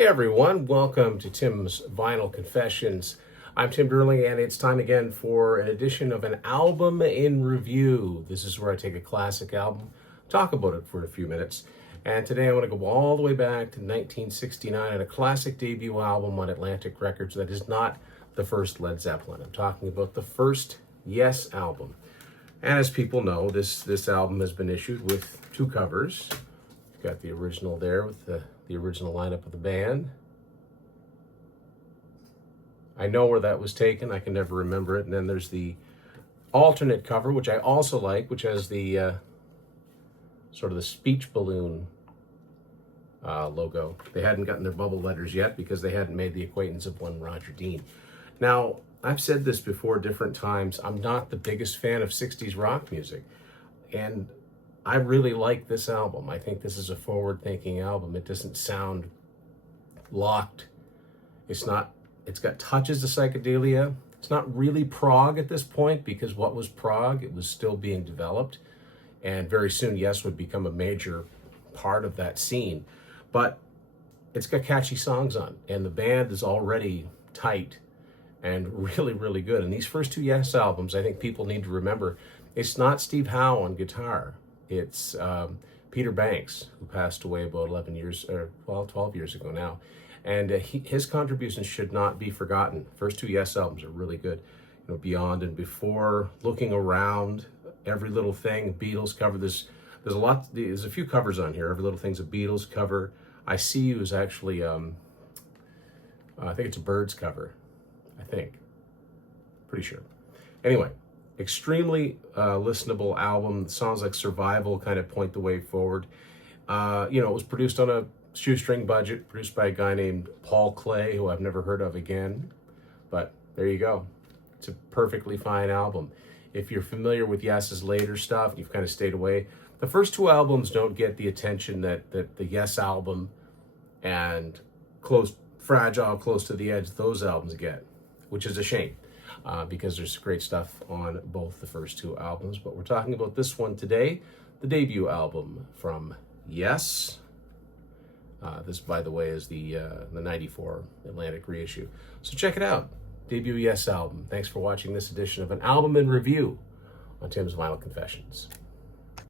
Hey everyone, welcome to Tim's Vinyl Confessions. I'm Tim Durling, and it's time again for an edition of an album in review. This is where I take a classic album, talk about it for a few minutes, and today I want to go all the way back to 1969 and a classic debut album on Atlantic Records that is not the first Led Zeppelin. I'm talking about the first Yes album. And as people know, this album has been issued with two covers. You've got the original there with the original lineup of the band. I know where that was taken. I can never remember it. And then there's the alternate cover, which I also like, which has the sort of the speech balloon logo. They hadn't gotten their bubble letters yet because they hadn't made the acquaintance of one Roger Dean. Now, I've said this before different times. I'm not the biggest fan of 60s rock music. And I really like this album. I think this is a forward-thinking album. It doesn't sound locked. It's got touches of psychedelia. It's not really prog at this point, because what was prog? It was still being developed. And very soon, Yes would become a major part of that scene. But it's got catchy songs on, and the band is already tight and really, really good. And these first two Yes albums, I think people need to remember, it's not Steve Howe on guitar. It's Peter Banks, who passed away about 12 years ago now. And his contributions should not be forgotten. First two Yes albums are really good. You know, Beyond and Before, Looking Around, Every Little Thing, Beatles cover. There's a few covers on here. Every Little Thing's a Beatles cover. I See You is actually, I think it's a Birds cover, I think. Pretty sure. Anyway. Extremely listenable album. Songs like Survival kind of point the way forward. It was produced on a shoestring budget, produced by a guy named Paul Clay, who I've never heard of again. But there you go. It's a perfectly fine album. If you're familiar with Yes's later stuff, you've kind of stayed away. The first two albums don't get the attention that the Yes album and Fragile, Close to the Edge, those albums get, which is a shame. Because there's great stuff on both the first two albums. But we're talking about this one today, the debut album from Yes. This, by the way, is the 94 Atlantic reissue. So check it out. Debut Yes album. Thanks for watching this edition of an album in review on Tim's Vinyl Confessions.